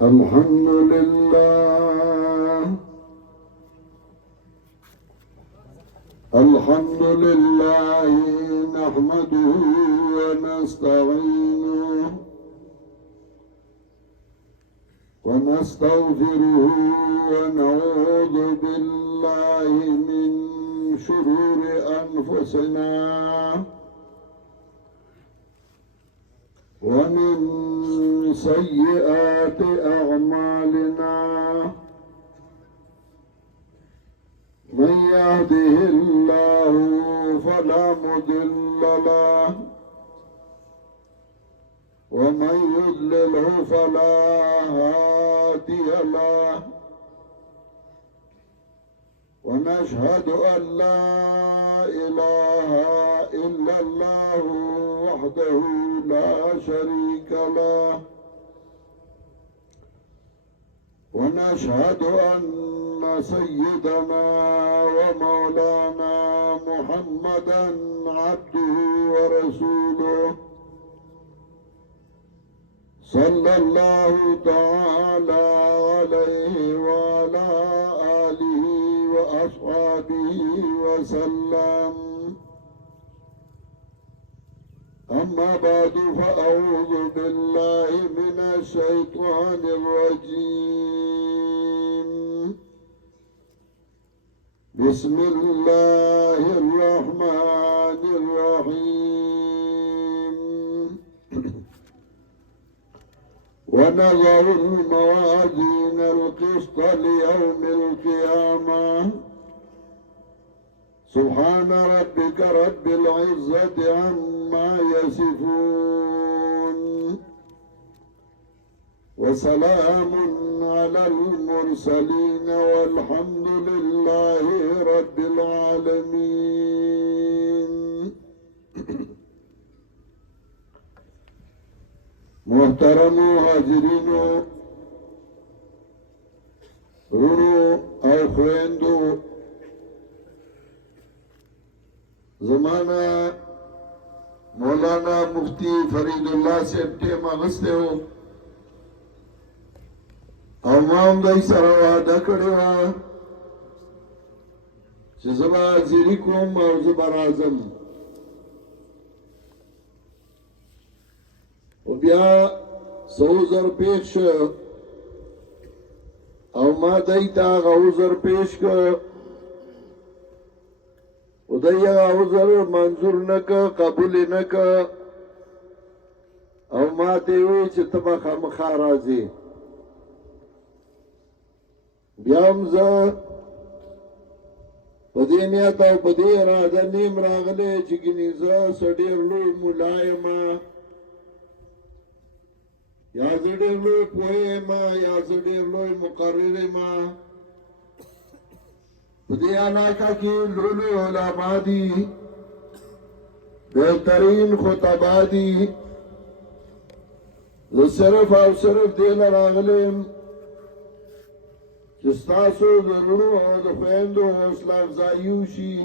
الحمد لله الحمد لله نحمده ونستعينه ونستغفره ونعوذ بالله من شرور أنفسنا ومن سيئات أعمالنا من يهده الله فلا مضل له ومن يضلله فلا هادي له ونشهد أن لا إله إلا الله وحده لا شريك له ونشهد أن سيدنا ومولانا محمدا عبده ورسوله صلى الله تعالى عليه وعلى آله وأصحابه وسلم أما بعد فأعوذ بالله من الشيطان الرجيم بسم الله الرحمن الرحيم ونضع الموازين القسط ليوم القيامة سبحان ربك رب العزة عما يصفون وسلام على المرسلين والحمد لله رب العالمين. محترم حاضرین رونو او خویندو زمانہ مولانا مفتی فرید اللہ سے ٹیم اغسطے ہو او مام دای سره وعده کړی وه چې زه به حاضري کوم او زه به راځم و بیا څه عذر پېښ شو او ما دای ته هغه عذر پېښ کړ و دی هغه عذر منظور نه کړ قبول یې نه کړ او ما ته یې وویل چې ته به خامخا راځې بیا هم زه په دې نیت او په دې اراده نیم راغلی چې ګینې زه څه ډېر لوی ملا یم یا زه ډېر لوی پوه یم یا زه ډېر لوی مقرر یم په دې علاقه کې لوی لوی علما دي بهترین خطبا دي زه صرف او صرف دې نه راغلی یم چې ستاسو د وروڼو او د خویندو حوصله افزایي وشي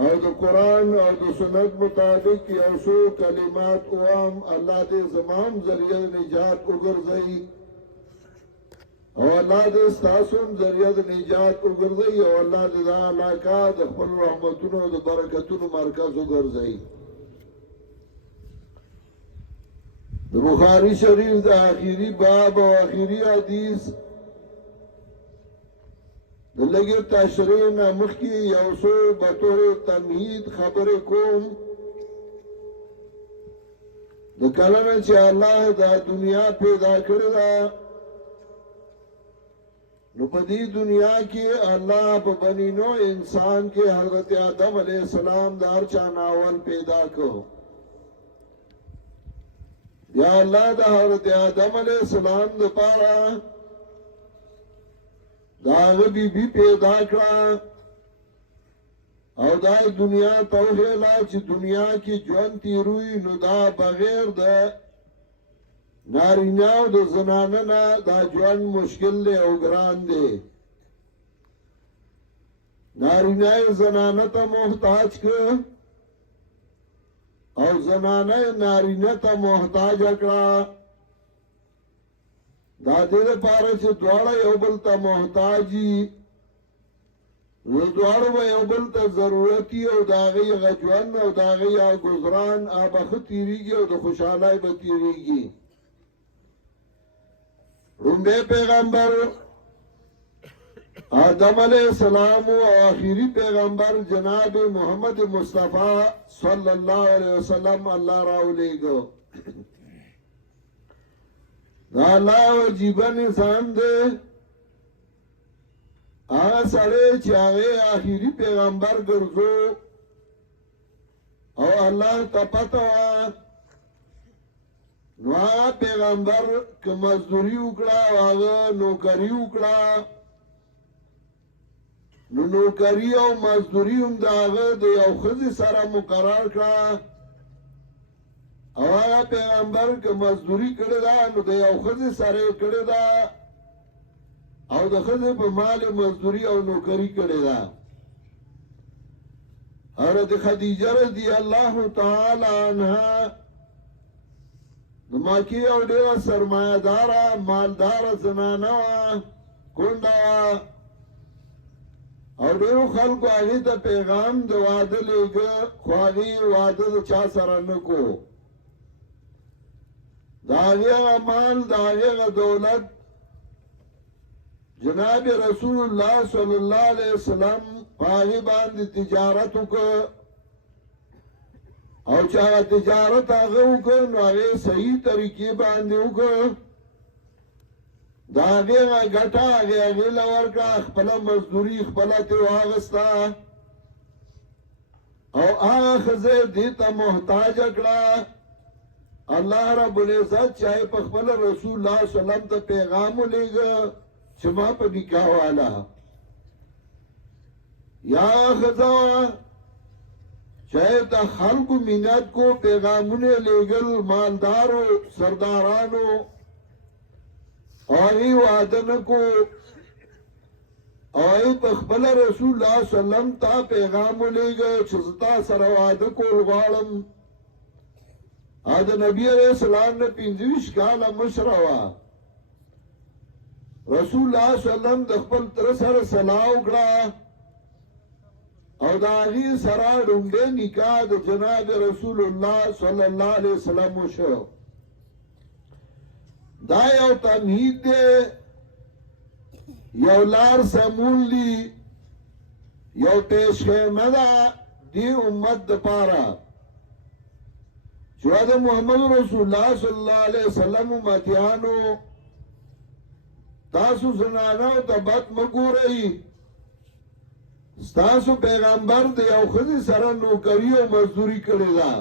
او د قرآن او د سنت مطابق یو څو کلمات ووایم الله دې زما هم ذریعه د نجات وګرځوي او الله دې ستاسو هم ذریعه د نجات وګرځوي او الله دې دا علاقه د خپل رحمتونو او د برکتونو مرکز وګرځوي د بخاري شریف د آخري باب او آخري حدیث د لږې تشریح نه مخکې یو څو بطور تمهید خبرې کوم د کله نه چې الله دا دنیا پیدا کړې ده نو په دې دنیا کې الله په بني نوع انسان کې حضرت آدم علیه السلام د هر چا نه اول پیدا کړ یا الله د حضرت آدم علیہ السلام دپاره دا هغه بیبي پیدا کړه او دا دنیا ته وښیله چې دنیا کې ژوند تېروي نو دا بغیر د نارینه او د زنانه نه دا ژوند مشکل دی او ګران دی نارینه زنانه ته محتاج کړه او زنانه نارینه ته محتاج کړه دا دې لپاره چې دواړه یو بل ته محتاجي نو دواړه به یو بل ته ضرورتي او د هغې هغه ژوند او د هغې هغه ګزران هغه به ښه تېرېږي او د خوشحالۍ به تېرېږي. لومړی پیغمبر آدم علیہ السلام و آخری پیغمبر جناب محمد مصطفی صلی اللہ علیہ وسلم اللہ راولے گو. دا اللہ عجیبا نظام دے آغا سڑے چاگے آخری پیغمبر گرزو او اللہ تپتوا نو آغا پیغمبر که مزدوری اکڑا و آغا نوکری اکڑا نو نوکری او مزدوری هم د هغه د یو ښځې سره مقرر کړه او هغه پیغمبر که مزدوری کړې ده نو د یو ښځې سره یې کړې ده او د ښځې په مال مزدوری او نوکری کړې ده. حضرت خدیجه رضی الله تعالی عنها د مکې یو ډېره سرمایه‌داره مالداره زنانه وه، کونډه وه او ډیرو خلکو هغې ته پیغام د واده لیږه خو هغې واده د چا سره نه کو. د هغې هغه مال د هغې هغه دولت جناب رسول الله صلی الله علیه وسلم په هغې باندې تجارت وکړه او چې هغه تجارت هغه وکړ نو هغې صحیح طریقې باندې وکړ. دا هغې هغه ګټه هغې له ورکړه، خپله مزدوري خپله ترې واخسته او هغه ښځه دې ته محتاجه کړه. الله رب العزت چې په خپله رسول الله صلی الله علیه وسلم ته پیغام ولیږه چې ما په نکاح واله یا ښځه وه چې د خلکو مینت کو پیغامونه لیږل مالدارو سردارانو آئی وعده نکو آئی پخبل رسول اللہ صلی اللہ علیہ وسلم تا پیغام لے گئے چزتا سر وعده کول غواړم. آده نبی علیہ السلام نے 25 کاله مشروا رسول اللہ صلی اللہ علیہ وسلم د خپل تر سره صلاح وکړه او د هغې سره ډومبی نکاح د جناب رسول الله صلی الله علیه وسلم وشو. دا یو تمهید دی، یو لار سمول دی، یو پیشخیمه ده دی امت دپاره چې د محمد رسول الله صلی الله علیه وسلم امتیانو تاسو زنانو ته بد مه ګورئ. ستاسو پیغمبر د یو ښځې سره نوکري او مزدوري کړې ده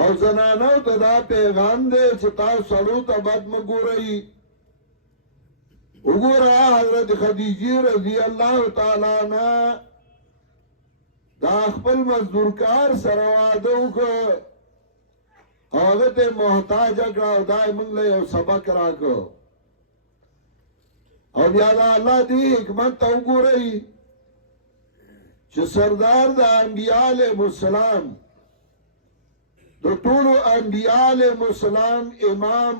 او زنانو ته دا پیغام دی چې تاسو سړو ته بد مه ګورئ. وګوره حضرت خدیجې رضی الله تعالی عنها دا خپل مزدورکار سره واده وکړ او هغه ته محتاجه کړه او دا یې موږ له یو سبق راکړ. او بیا د الله دې حکمت ته وګورئ چې سردار د انبیاء علیهم السلام د ټولو انبیاء علیهم السلام امام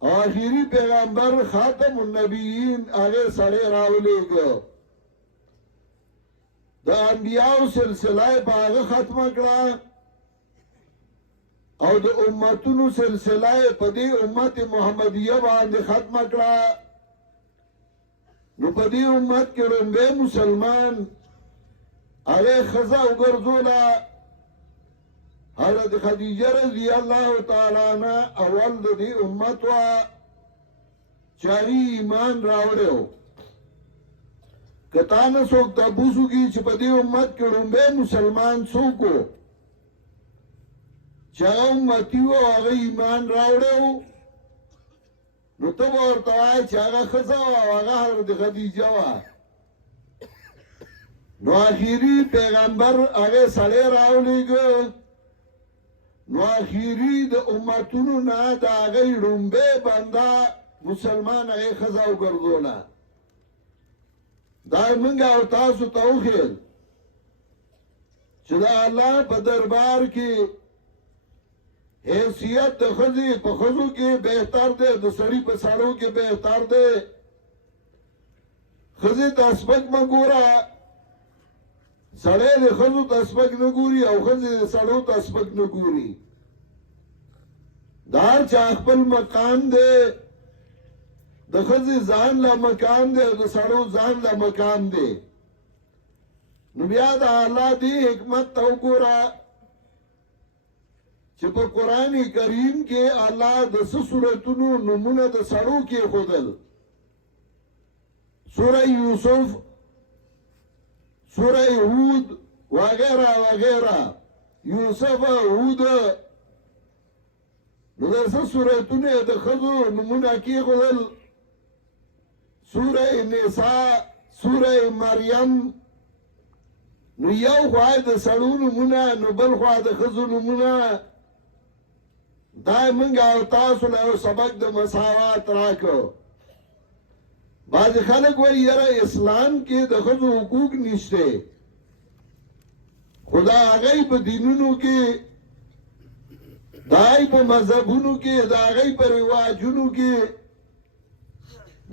آخری پیغمبر خاتم النبیین هغه سړی راولېږه. د انبیاءو سلسله یې په هغه ختمه کړه او د امتونو سلسله یې په دې امت محمدیه باندې ختمه کړه. نو په دې امت کې لومړی مسلمان هغې ښځه وګرځوله حضرت خدیجه رضی الله تعالی عنها اول د دې امت وه چې هغې ایمان راوړی و. که تا نه څوک تپوس وکړي چې په دې امت کې لومړی مسلمان څوک و چې هغه امتي و او هغه ایمان راوړی و نو ته به ورته وایې چې هغه ښځه وه او هغه حضرت خدیجه وه. نو آخري پیغمبر هغې سړی راولېږه نو آخري د امتونو نه د هغې لومړی بنده مسلمان هغې ښځه وګرځوله. دا موږ او تاسو ته وښیل چې د الله په دربار کې حیثیت د ښځې په ښځو کې بهتر دی، د سړي په سړو کې بهتر دی. ښځې ته سپک مه ګوره، سړی د ښځو ته سپک نه ګوري او ښځې د سړو ته سپک نه ګوري. د هر چا خپل مقام دی. د ښځې ځان له مقام دی او د سړو ځان له مقام دی. نو بیا د الله دې حکمت ته وګوره چې په قرآن کریم کې الله د څه سورتونو نومونه د سړو کې ښودل. سوره یوسف، سوره هود وغیرہ وغیرہ، یوسف، هود، نو د څه سورتونه د ښځو نومونه کې ښودل. سوره نساء، سوره مریم. نو یو خوا د سړو نومونه، نو بل خوا د ښځو نومونه. دا موږ او تاسو له یو سبق د مساوات راکړو. بعض خلک وایي یاره اسلام کې د ښځو حقوق نشته، خو د هغوی په دینونو کې، د هغوی په مذهبونو کې، د هغوی په رواجونو کې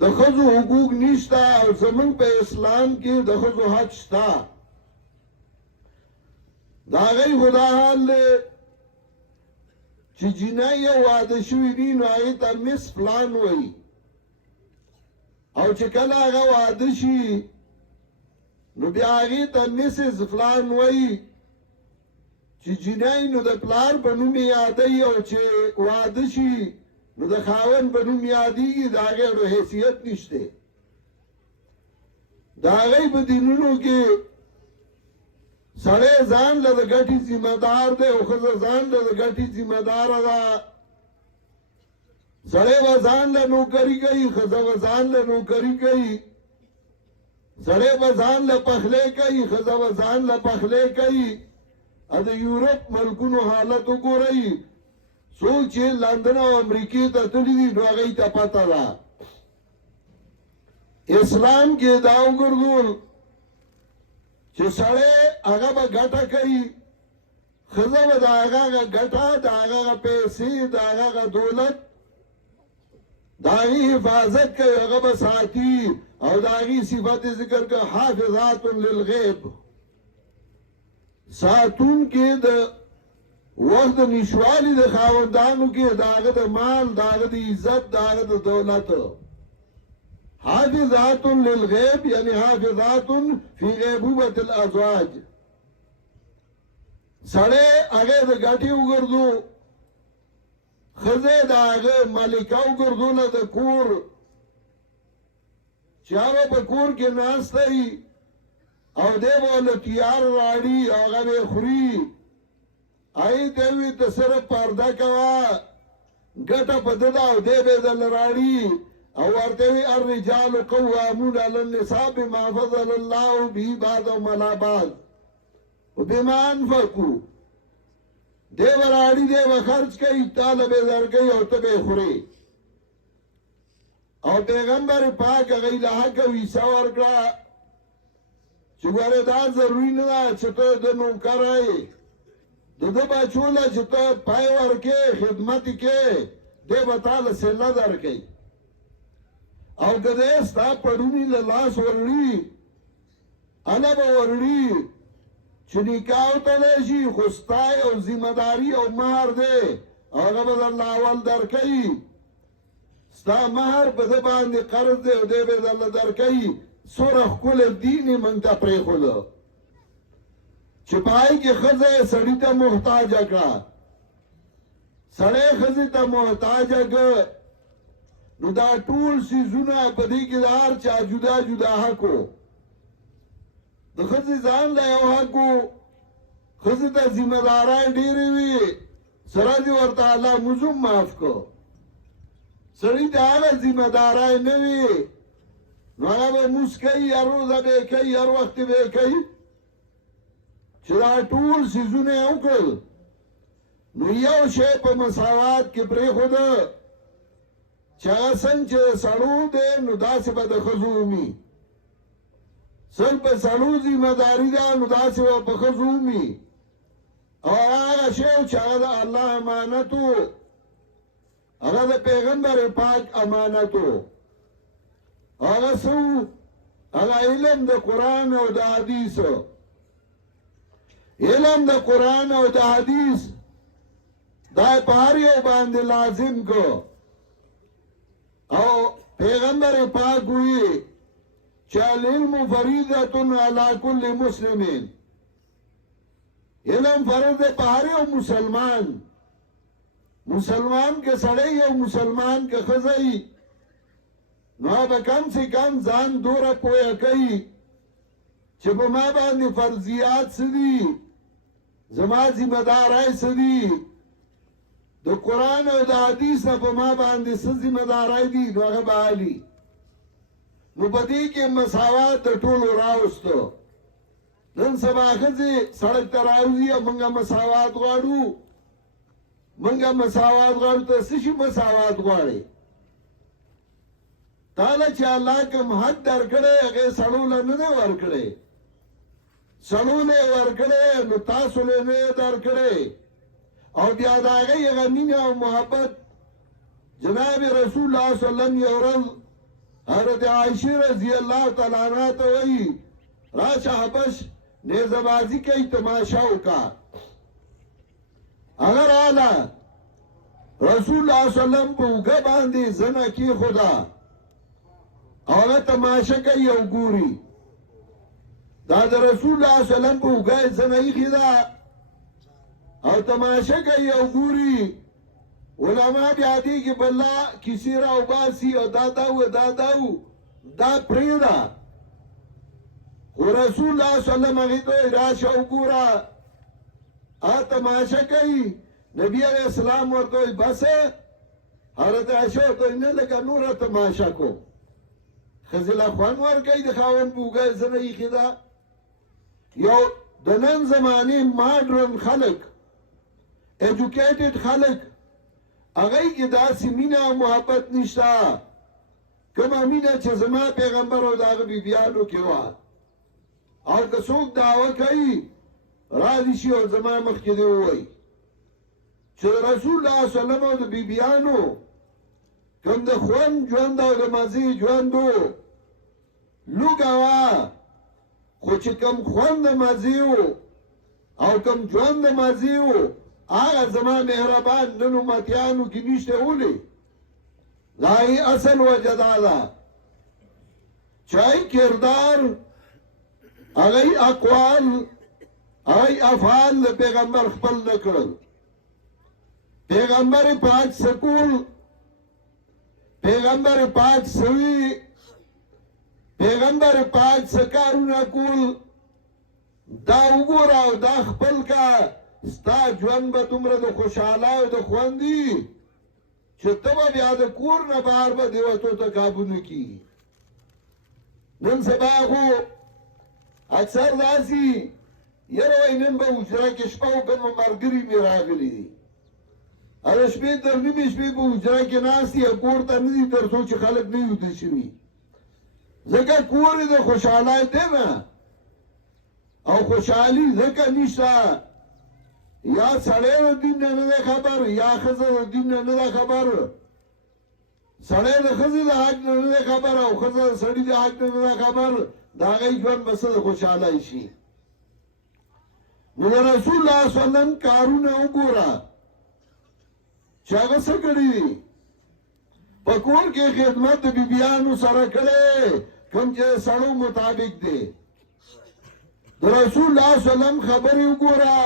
د ښځو حقوق نشته او زموږ په اسلام کې د ښځو حق شته. د هغوی خو دا حال دی چې جنۍ یو واده شوي دي نو هغې ته مس فلان وایي، او چې کله هغه واده شي نو بیا هغې ته مسز فلان وایي. چې جنۍ نو د پلار په نوم یې یادوي او چې واده شي نو د خاوند په نوم یادېږي. د هغې اړو حیثیت نشته. د هغوی په دینونو کې سړی ځان له د ګټې ذمه دار دی او ښځه ځان له د ګټې ذمه داره ده. سړی به ځان له نوکري کوي، ښځه به ځان له نوکري کوي. سړی به ځان له پخلی کوي، ښځه به ځان له پخلی کوي. د یورپ ملکونو حالت وګورئ، څوک چې لندن او امریکې ته تللي دي نو هغوی ته پته ده. اسلام کې دا وګرځول چې سړی هغه به ګټه کوي، ښځه به د هغه ګټه، د هغه پیسې، د هغه دولت، د هغې حفاظت کوي، هغه به ساتي. او د هغې صفت ذکر کوي حافظات للغیب، ساتون کې د وخت د نشوالي د خاوندانو کې د هغه د مال، د هغه د عزت، د هغه د دولت. حافظات للغیب یعنی حافظات فی غیبوبة الازواج. سړی هغې د ګټې وګرځو، ښځې د هغه مالکه وګرځوله د کور، چې هغه په کور کې ناسته وي او دی به له تیار راړي او هغه به یې خوري. هغې ته یې وي ته صرف پرده کوه، ګټه په ده ده او دی به یې درله راړي. او ورته وی الرجال قوامون علی النساء بما فضل الله به بعضهم علی بعض وبما انفقوا. دی به راړي، دی به خرچ کوي، تاله به درکوي او ته به یې خورې. او پیغمبر پاک هغوی له حقه ویسه ورکړه چې ګوره دا ضروري نه ده چې ته د نوکره یې، د ده بچو له چې ته پای ورکې، خدمت یې کې، دی به تا له صله درکوي. او که دی ستا پړوني له لاس ورړي، هله به ورړي چې نکاح وتلی شي، خو ستا یو ذمهداري او مهر دی، هغه به درله اول درکوي. ستا مهر په ده باندې قرض دی او دی به درله درکوي. څومره ښکلی دین یې موږ ته پرېښوده چې په هغې کې ښځه یې سړي ته محتاجه کړه، سړی ښځې ته محتاجه کړه. نو دا ټول څیزونه په دې کې د هر چا جدا جدا حق و. د ښځې ځان له یو حق و، ښځې ته ذمه دارۍ ډېرې وي، سره دې ورته الله مزوم معاف کړو. سړي ته هغه ذمه دارۍ نه وي نو هغه به مونځ کوي، هر روزه به یې کوي، هر وخت به یې کوي. چې دا ټول څیزونه یې وکړل نو یو شی په مساوات کې پرېښوده چې هغه څنګه چې د سړو دی نو داسې به د ښځو ومي. څنګه په سړو ذمهداري ده نو داسې به په ښځو ومي. او هغه شی چې هغه د الله امانت و هغه د پیغمبر پاک امانت و هغه څه هغه علم د قرآن او د حدیث علم د قرآن او د حدیث دا په هر یو باندې لازم کو او پیغمبر پاک وی چې العلم فریضة علی کل مسلم علم فرض په هر یو مسلمان کې سړی یو مسلمان کې ښځه نو به کم سے کم ځان دوره پوهه کوي چې په ما باندې فرضیات څه دي زما ذمہ دارۍ څه دي د قرآن او د حدیث نه په ما باندې څه ذمہ دارۍ دي نو هغه به حالي نو په دې کې مساوات د ټولو راوستو نن سبا ښځې سړک ته راوځي او موږ مساوات غواړو ته څه شي مساوات غواړي تاله چې الله کوم حق درکړی هغې سړو له نه دی ورکړی سړو له یې ورکړی نو تاسو له نه یې درکړی او بیا د هغې هغه مینه او محبت جناب رسول الله صلی الله علیه وسلم یو ورځ حضرت عایشې رضی الله تعالی عنها ته وایي راشه حبش نیزه بازي کوي تماشا وکړه هغه راغله رسول الله صلی الله علیه وسلم په اوږه باندې زنه کېښوده او هغه تماشه کوي او ګوري دا د رسول الله صلی الله علیه وسلم په اوږه یې زنه ایښې ده او تماشه کوي او ګوري علما بیا دې کې بله کیسې راوباسي او دا دا پرېږده خو رسول الله صلی الله علیه وسلم هغې ته وایي راشه وګوره هغه تماشه کوي نبی علیه السلام ورته وایي بسه حضرت عایشه ورته وایي نه لږه نوره تماشه کوم ښځې له خوند ورکوي د خاوند په اوږه یې زنه ایښې ده یو د نن زمانې ماډرن خلک ایجوکیټډ خلک هغوی کې داسې مینه او محبت نشته کومه مینه چې زما پیغمبر او د هغه بیبیانو کې وه او که څوک دعوه کوي رادي شي او زما مخکې دې ووایي چې رسول الله صلی الله علیه وسلم او د بیبیانو کوم د خوند ژوند او د مزې ژوند و لوږه وه خو چې کوم خوند د مزې و او کوم ژوند د مزې و هغه زما مهربان نن امتیانو کې نشته ولې دا یې اصل وجه دا ده چې هغې کردار هغې اقوال هغې افعال د پیغمبر خپل نه کړل پیغمبر پاک سکول پیغمبر پاک سوی پیغمبر پاک سکارونه کول دا وګوره او دا خپل کا ستا ژوند به دومره د خوشحالی او د خوندي چې ته به بیا د کور نه بهر به دې وتو ته کابو نه کېږي نن سبا خو اکثر داسې یاره وایي نن به حجره کې شپه وکړم ملګري مې راغلي دي هغه شپې تر نیمې شپې په حجره کې ناست دي کور ته نه ځي تر څو چې خلک نه ویده شوي ځکه کور یې د خوشحالۍ دی نه او خوشحالي ځکه نشته یا سړی د دین نه نه دی خبر یا ښځه د دین نه نه ده خبر سړی د ښځې د حق نه نه دی خبر او ښځه د سړي د حق نه نه ده خبر د هغې ژوند به څه د خوشحالۍ شي نو د رسول الله صلی الله علیه وسلم کارونه وګوره چې هغه څه کړي دي په کور کې خدمت د بیبیانو سره کړی کوم چې سړو مطابق دی د رسول الله صلی الله علیه وسلم خبرې وګوره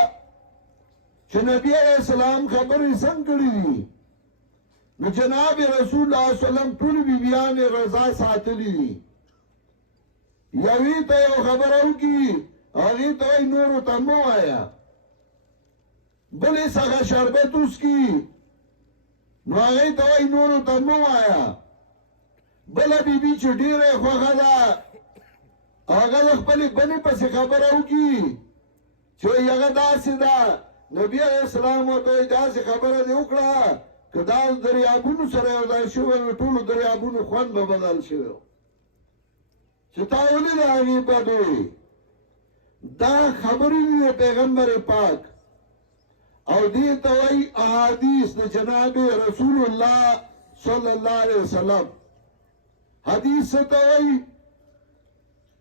چې نبی علیه السلام خبرې څنګه کړي دي نو جناب رسول الله صلی الله علیه وسلم ټول بیبیانې رضا ساتلي دي یوې ته یو خبره وکړي هغې ته وایي نورو ته مه وایه بلې څخه شربت وڅکي نو هغې ته وایي نورو ته مه وایه بله بیبي چې ډېره یې خوښه ده هغه د خپلې بنې پسې خبره وکړي چې وایي هغه داسې ده نبی علیه السلام ورته وایي داسې خبره دې وکړه که دا دریابونو سره یو ځای شوی نو ټولو دریابونو خوند به بدل شوی چې تا ولې د هغې بد وایي دا خبرې دي د پیغمبر پاک او دې ته وایي احادیث د جناب رسول الله صلی الله علیه وسلم. حدیث ته وایي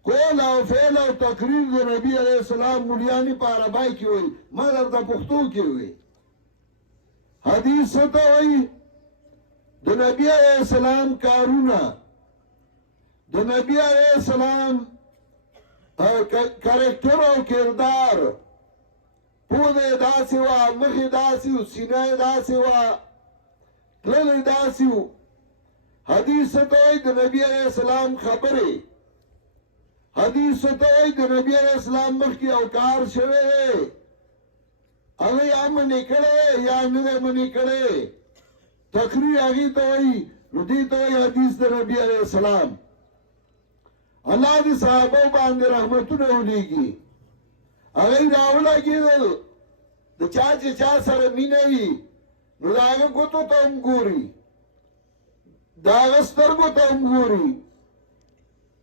قول او فعل او تقریر د نبی علیہ السلام مولیانی په عربی کې وایي، ما درته پښتو کې وایي. حدیث ته وایي د نبی علیہ السلام کارونه، د نبی علیہ السلام کرکټر او کردار، پوده داسې وه، مخې داسې و، سینه یې داسې وه، تللی داسې و. حدیث ته وایي د نبی علیہ السلام خبرې. حدیث ته وایي د نبی علیہ السلام مخکې او کار شوی دی، هغه یا منې کړی یا نه دی منې کړی. تقریر هغې ته وایي. نو دې ته وایي حدیث د نبی علیہ السلام. الله دې صحابه باندې رحمتونه ولیږي. هغوی راولګېدل، د چا چې چا سره مینه وي نو د هغه ګوتو ته هم ګوري، د هغه سترګو ته هم ګوري،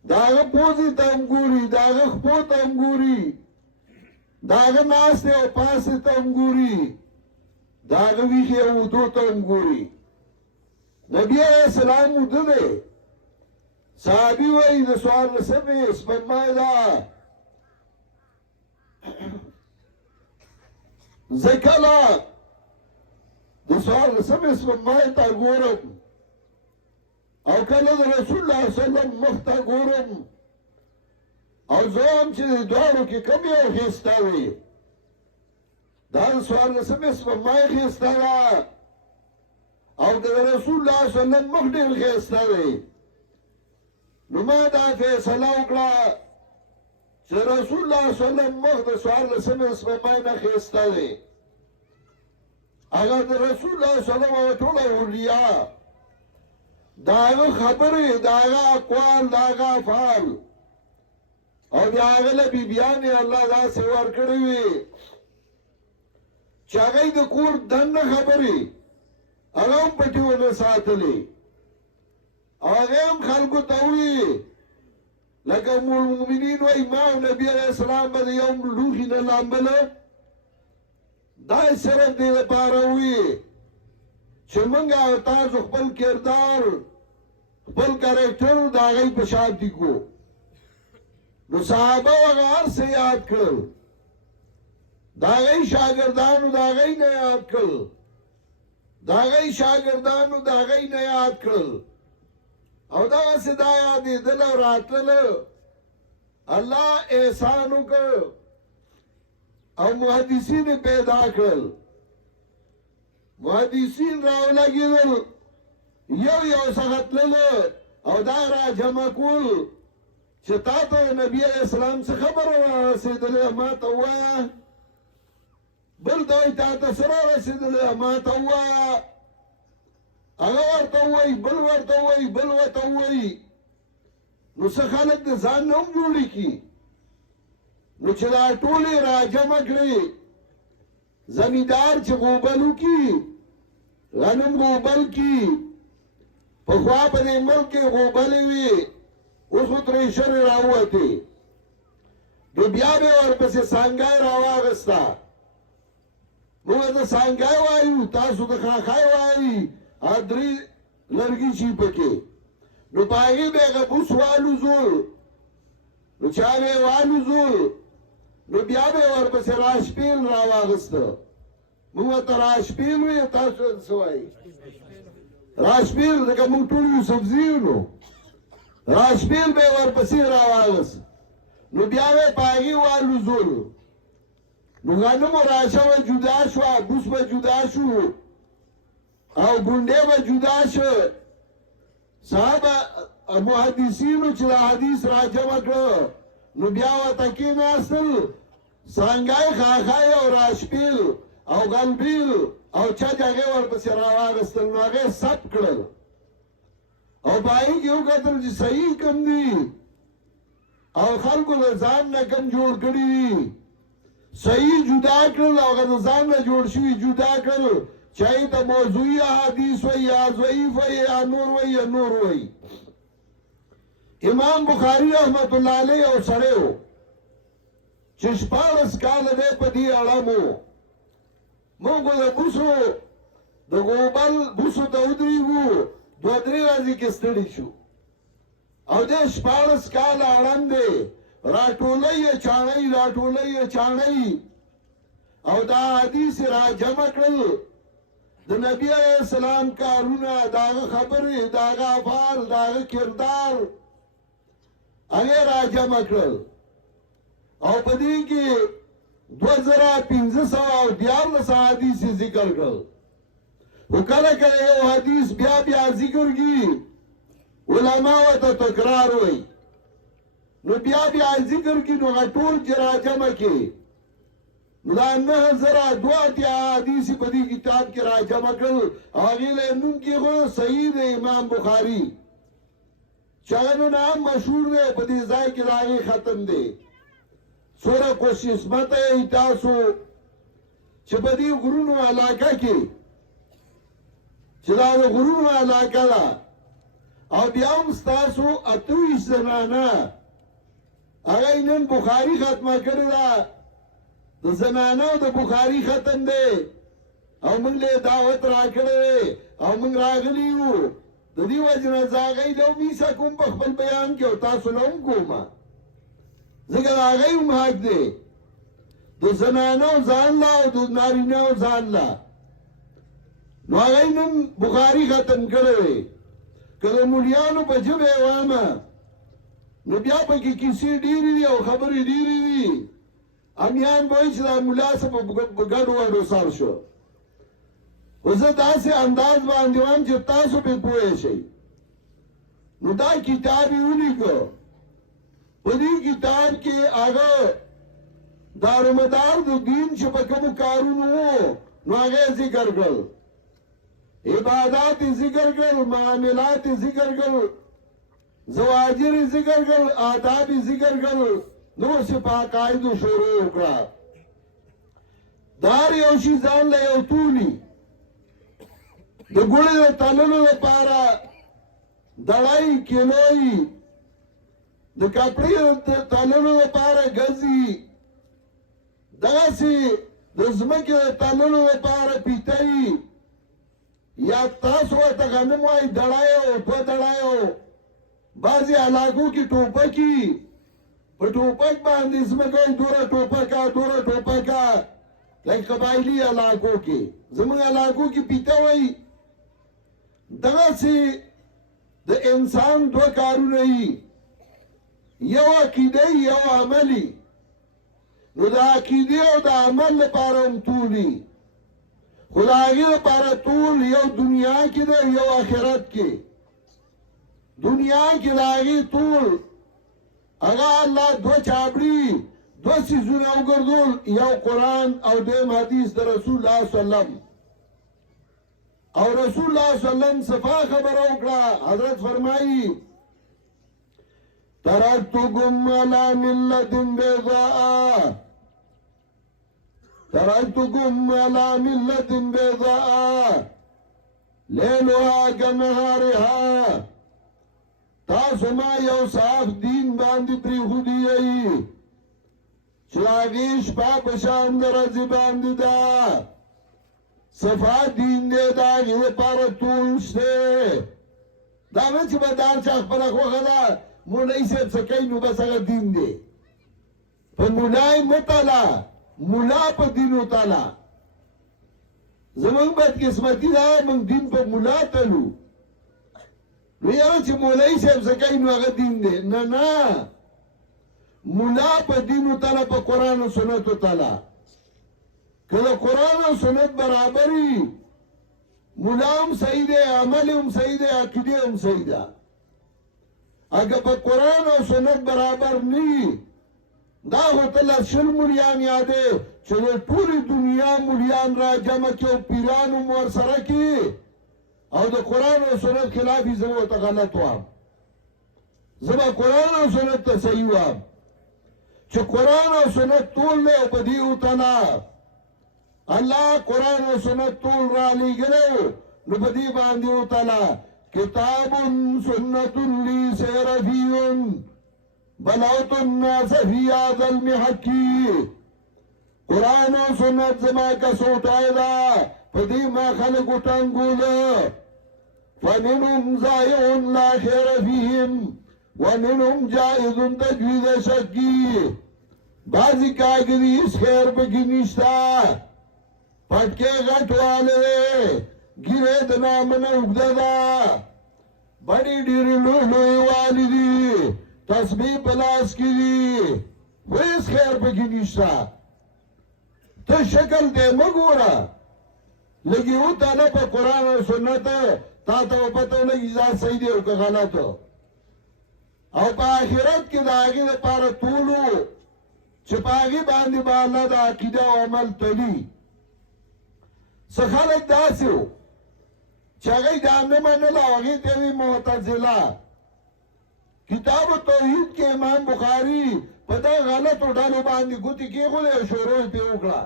د هغه پوزې ته هم ګوري، د هغه خپو ته هم ګوري، د هغه ناستې او پاستې ته هم ګوري، د هغه ویښې او ودو ته هم ګوري. نبی علیہ السلام وده دی. صحابي وایي د څوارلسمې سپوږمۍ ده، زه کله د څوارلسمې سپوږمۍ ته ګورم او کله د رسول الله صلی الله علیه وسلم مخ ته ګورم او زه هم چې د دواړو کې کوم یو ښایسته وي، دا د څوارلسمې سپوږمۍ ښایسته ده او د رسول الله صلی الله علیه وسلم مخ ډېر ښایسته دی. نو ما دا فیصله وکړه چې رسول الله صلی الله علیه وسلم مخ د څوارلسمې سپوږمۍ نه ښایسته دی. هغه د رسول الله صلی الله علیه وسلم ټوله اولیا، د هغه خبرې، د هغه اقوال، د هغه افعال او بیا هغه له بیبیانې الله داسې ورکړې وي چې هغه د کور دننه خبرې هغه هم پټې ونه ساتلې او هغه هم خلکو ته وایي. لکه ام المؤمنین وایي ما او نبي علیه السلام به د یو لوښي نه لامبله، دا یې صرف دې لپاره وایي چې موږ او تاسو خپل کردار، خپل کرکټر د هغوی په شان کو. نو صحابه هغه هر څه یاد کړل، د هغوی شاګردانو د هغوی نه یاد کړل، د هغوی شاګردانو د هغوی نه یاد کړل او دغسې دا یادېدل او راتلل. الله احسان وکړ او محدثین یې پیدا کړل. محدثین راولګېدل، یو یو څخه تلل او دا را جمع کول چې تا ته نبي علیہ السلام څه خبره رارسېدلې ما ته ووایه، بل ته وایي تا ته څه رارسېدلې ما ته ووایه، هغه ورته ووایي، بل ورته ووایي، بل ورته ووایي. نو څه خلک د ځان نه هم جوړې کړي. نو چې دا ټولې را جمع کړې، زمیندار چې غوبل وکړي، غنم غوبل کړي، پخوا په دې ملک کې غوبلې وي، اوس خو ترې شرې راووتې، نو بیا به ورپسې سانګای راواغسته. موږ ته سانګای وایو، تاسو د خاخای وایي، درې لرګي شي پکې. نو په هغې به یې غبوس والوزول، نو چا به یې والوزول، نو بیا به یې ورپسې راشپیل راواغسته. موږ ورته راشپیل وایو، تاسو څه وایي؟ راشپیل ځکه موږ ټول یوسفزي یو. نو راشپیل به یې ورپسې راواغست، نو بیا به یې په هغې والوزول. نو غنمو راشه به جدا شوه، بوس به جدا شو او ګونډې به جدا شو. صحابه محدثینو چې دا حدیث را جمع کړه نو بیا ورته کېناستل، سانګای، خاخای او راشپیل او غلبیل او چج هغې ورپسې راواغستل. نو هغې ثبت کړل او په هغې کې وکتل چې صحیح کم دي او خلکو د ځان نه کم جوړ کړي دي. صحیح جدا کړل او هغه د ځان نه جوړ شوي جدا کړل، چاہیے تا موضوعی حدیث وی یا ضعیف وی یا نور وی یا نور وی. امام بخاری رحمت اللہ علیہ او سڑیو چشپارس کال دے پا دی اڑامو مونږ د بوسو د غوبل بوسو ته ودرېږو 2-3 ورځې کې ستړي شو او د 14 کاله اړم دی راټولۍ یې چاڼۍ او دا حدیث را جمع کړل د نبی علیہ السلام کارونه داغه خبرې داغه افعال داغه کردار هغه را جمع کړل او په دې کې 2514 حدیث ذکر کړل وکړه کله یو حدیث بیا ذکر کی علماء ته تکرار وای نو بیا ذکر کی نو ټول جرا جمع کی دا 9002 حدیث په دې کتاب کې را جمع کړل هغه له نوم کې هو صحیح د امام بخاری چاغنو نام مشهور دی په دې ځای کې راغی ختم دی سوره کوشش مته تاسو چې په دې غرونو علاقه کې چې دا غرونو علاقه ده او بیا هم تاسو اتوي زنانه هغه نن بخاری ختمه کړی ده د زنانو د بخاری ختم دی او موږ له دعوت راکړې او موږ راغلی یو د دې وجه نه ځاګی له میسا کوم په خپل بیان کې او تاسو نه کوم ځکه هغه هم حق دی د زنانو ځان لا او د نارینه ځان لا نو هغه نن بخاری ختم کړی کله مولیانو په جبه وامه نو بیا په کې کیسې ډېرې دي او خبرې ډېرې دي امیان وایي چې دا مولا څه په ګډو وډو سر شو خو زه داسې انداز باندې وایم چې تاسو پرې پوه شئ نو دا کتاب یې ولیکه په دې کتاب کې هغه دارومدار د دین چې په کومو کارونو وو نو هغه ذکر کړل عبادات ذکر کړل معاملات ذکر کړل زواجر ذکر کړل آداب ذکر کړل نو سپا قائدو شروع وکړه دار یو شي ځان له یو تولی د ګوړې د تللو لپاره دړای کیلوي د کپړې د تللو لپاره غزي دغسې د ځمکې د تللو لپاره پیتاي یا تاسو ورته غنم وایي دړایو دوه دړایو بعضې علاقو کې ټوپکي په ټوپک باندې ځمکه دوره ټوپکه لکه قبایلي علاقو کې زموږ علاقو کې پیته وایي دغسې د انسان دوه کارونه وي یو عقیده یو عملي نو د عقیدې او د عمل لپاره هم طولي خو د هغې لپاره طول یو دنیا کې ده یو آخرت کې دنیا کې د هغې طول هغه الله دو چابړي دو څیزونه وګرځول یو قرآن او دویم حدیث د رسول الله سلم او رسول الله سلم صفا خبره وکړه حضرت فرمایي ترکتکم علی ملت بیضاء لیلها کنهارها تاسو ما یو صاف دین باندې پریښودی یئ چې د هغې شپه په شان د ورځې باندې ده صفا دین دی د هغې لپاره طول شته دا نه چې به دا چا خپله خوښه ده مولوي صاحب څه کوي نو بس هغه دین دی په مولای مه تله مولا په دین وتله زمونږ بدقسمتي ده موږ دین په مولا تلو نو یاره چې مولوي صاحب څه کوي نو هغه دین دی نه مولا په دین وتله په قرآن او سنت وتله که د قرآن او سنت برابر وي مولا هم صحیح دی عمل هم صحیح دی عقیده هم صحیح ده اگر په قرآن او سنت برابر نه وي دا خو ته لسل مولیان یادې چې د ټولې دنیا مولیان را جمع کړي او پیران هم ورسره کړي او د قرآن او سنت خلاف یې زه ورته غلط وایم زه به قرآن او سنت ته صحیح وایم چې قرآن او سنت ټول دی او په دې وتله الله قرآن او سنت ټول را لېږلی نو په دې باندې وتله کتاب سنت لی سیرفی بلوت الناس فی هذا المحکی قرآن و سنت زما کسوټای دا په دې ما خلک وټنګوله فمنهم ضائع لا خير فيهم ومنهم جائز تجوید شکی بعضی کاغذی اس خیر پکی نشتا پټکے غټواله ګیره د نامن وګدا دا بڑی ډیری لوی والی دی تسبیح پلاس کی دی ویس خیر پکی نشتا ته شکل دې مګورا لګي و تعالی په قران او سنت تا ته پته لګي ځا صحیح دی او که غلط او په آخرت کې دا هغه لپاره ټولو چې پاغي باندې بالا د عقیده او عمل تلی څه خلک داسې وو چې هغه دا نه منل او هغه ته وی معتزله کتاب توحید کې امام بخاری په دا غلط ډالو باندې ګوتی کېغله او شروع په وکړه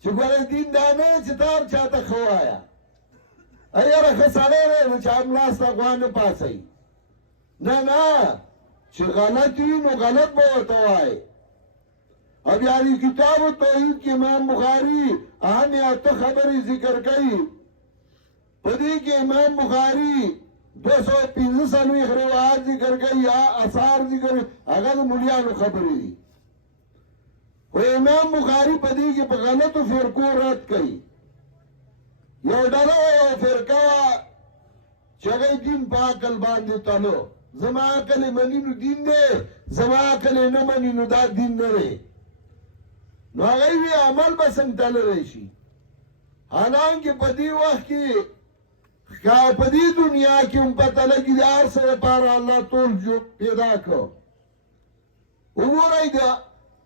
چې ګوره دین دا نه چې تار چاته خوایا ایره خساره نه چې املاس افغان پاسي نه چې غلط وي نو غلط به ورته وایي اب یعنی کتاب توحید کې امام بخاری اهمیت خبرې ذکر کړي په دې کې امام بخاری 215 روایت ذکر کړي یا اثار ذکر هغه مليانو خبرې دي و امام بخاری په دې کې په غلطو فرقو رد کړي یو ډله یو فرقه چې هغه دین په عقل باندې تلو زما عقل منی نو دین دی زما عقل نه منی نو دا دین نه دی نو هغه وی عمل به څنګه تللی شي حالانکه په دې وخت کې په دې دنیا کې هم پته لګي د هر څه لپاره الله ټول پیدا کړ وګورئ دا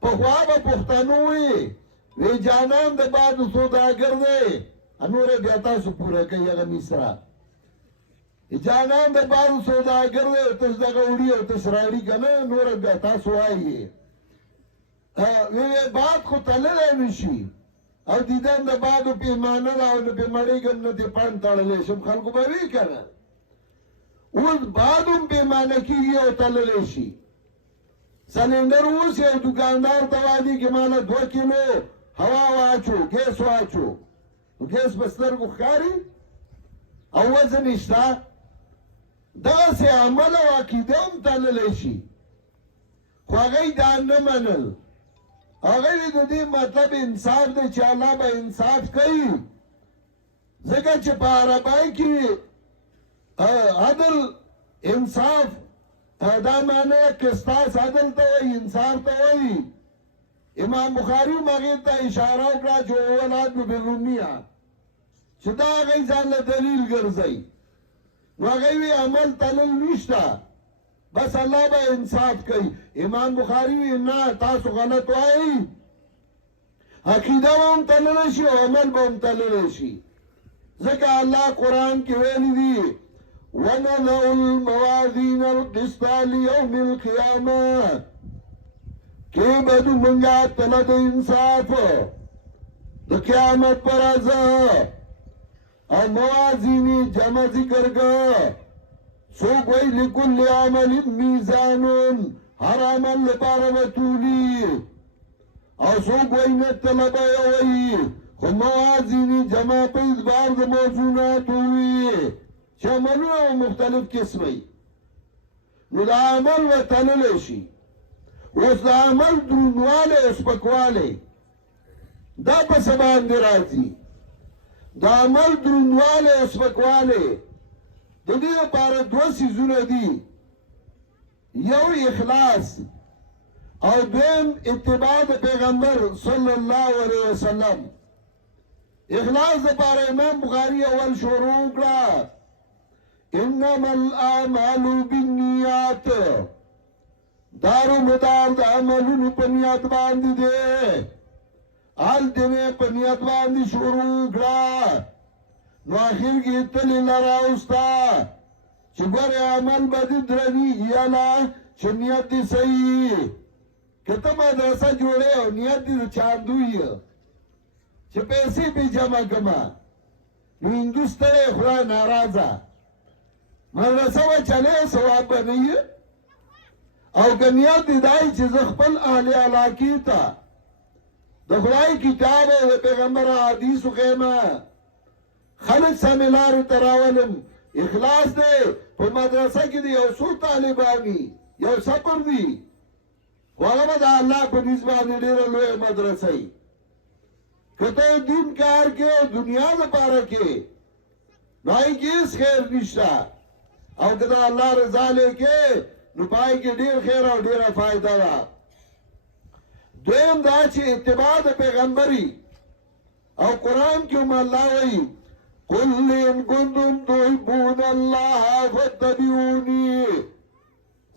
پخوا به پښتانه وی جانان د باد سوداګر دی انور بیا تاسو پوره کوي هغه مصرا جانان د باد سوداګر دی تاسو دغه وړي او تاسو راړي کنه نور بیا تاسو وایي وی باد خو تللی نشي او دیدن د بادو پیمانه او نه پیمانېږم نه دې پان تړلی شم خلکو به وی کنه اوس باد هم پیمانه کېږي او تللی شي سلنډر اوس یو دکاندار ته وایي چې ماله 2 کیلو هوا واچو ګیس واچو ګیس په سترګو ښکاري او وزن شته دغسې عمل او عقیده هم تللی شي خو هغوی دا نه منل هغه د دې مطلب انصاف دی چې الله به انصاف کوي ځکه چې په عربی کې عدل انصاف دا معنی قسطاس عدل ته وایي انصاف ته وایي امام بخاري هغې ته اشاره وکړه چې اولاد بالرمیه چې دا هغوی ځان له دلیل ګرځوي نو هغوی وی عمل تلل نشته بس الله به انصاف کوي امام بخاری وی نه تاسو غلط وایي عقیده هم تللی شي او عمل به هم تللی شي ځکه الله قرآن کې ویلي دي ونضع الموازین القسط لیوم القیامه کې بدو منګه تله د انصاف د قیامت پر ورځ او موازینی جمع ذکر کړه سوک وی لکل عمل میزانون هر عمل لپاره بطولی او سوک وی نطلب وی خو موازینی جمع پیز بار دا موزونات ہوئی چه عملون مختلف قسمی نو دا عمل و تللشی اوس دا عمل درونواله اسپکواله دا پس باندې راځي دا عمل درونواله اسپکواله د دې لپاره 2 څیزونه دي یو اخلاص او دویم اتباع د پیغمبر صلی الله علیه وسلم اخلاص لپاره امام بخاری اول شروع کړه انما الاعمال بالنیات دارو مدار د عملونو په نیت باندې دی حال دې په نیت باندې شروع کړه نو آخر کې تلی لراوستا چې ګوره عمل به دې درنیږي یاله چې نیت دې صحیح که ته مدرسه جوړې او نیت دې د چاندو یې چې پیسې به جمع کړمه نو هندوس ته یې خدای ناراضه مدرسه به چلې ثواب به نه یې او که نیت دې دای چې زه خپل اهل علاقې ته د خدای کتاب او د پیغمبر حدیث خیمه خلک سمیلار تراولم اخلاص دی په مدرسه کې دی یو څو طالبانی یو سفر دی هغه د الله په نسبت ډیره لوی مدرسه ای کته دین کار کې دنیا لپاره کې نای کې خیر نشته او کله الله رضا لکه نو پای کې ډیر خیر او ډیره فائدہ ده دویم دا چې اتباع د پیغمبري او قران کې هم الله وایي قل ان كنتم تحبون الله فاتبعوني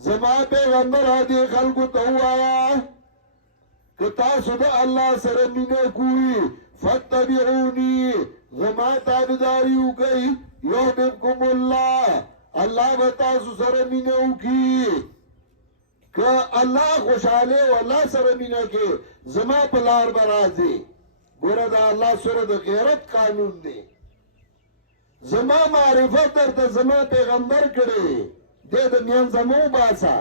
زما پیغمبر دې خلکو ته وایا که تاسو د الله سره مینه کوئ فاتبعوني زما تابعداري وکړئ یحببکم الله الله به تاسو سره مینه وکړي که الله خوشاله او الله سره مینه کې زما په لار به راځي ګوره دا الله سره د غیرت قانون دی زما معرفت درته زما پیغمبر کړي د میان زمو باسا